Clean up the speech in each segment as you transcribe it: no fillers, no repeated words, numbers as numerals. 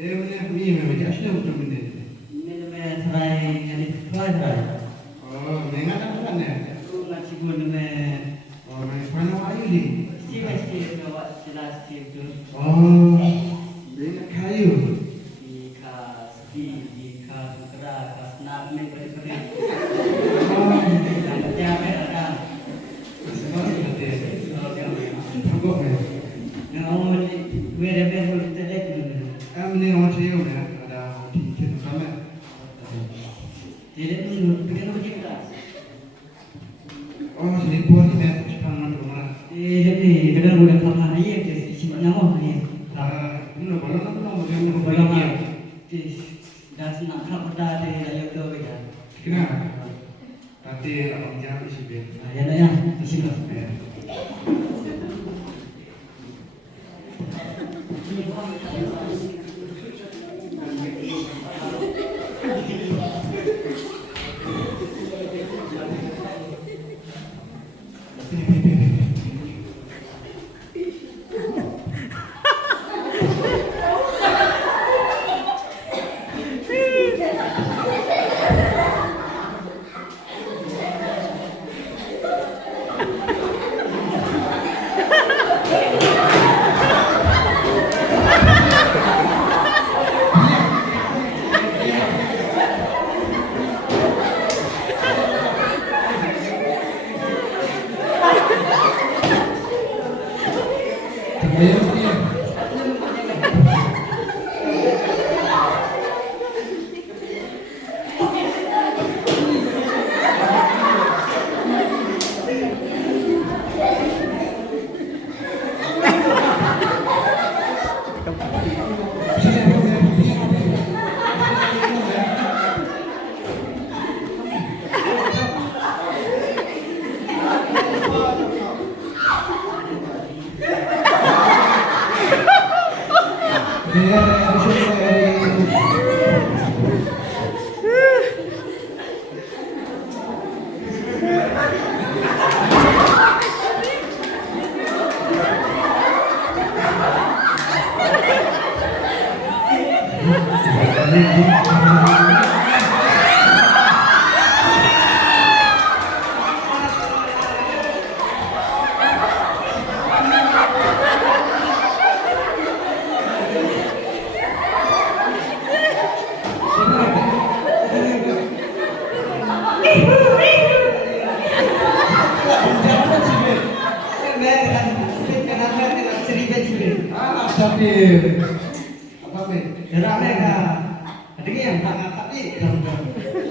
Ini memang asli betul betul. Ini namanya serai yang dijual serai. Oh, mengenai apa kan ya? Aku ngasih gue namanya. Oh, mengenai apa ini? Steve bawa jelas Steve tu. Oh, dengan kayu. Ika Steve, Ika Sutra, Ika Snap ni beri-beri. Oh, Yang tiap ada. semua betul. Kalau dia Tangguh ya. yang awak ni beri-beri boleh terlihat tu. Ini orang cium ya, ada cincin sama. Tidak tu, bikin apa kita? Oh, masih dibuat ni ya, cepat mana? Jadi kadang boleh pakai ni, jadi cuma nyawa ni. Ini bolong apa bolong? Boleh pakai. Jadi dah senang nak pada dia ayo tu ya. Kenapa? Nanti orang jangan isi ber. Ya nak ya, di sini.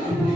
Apa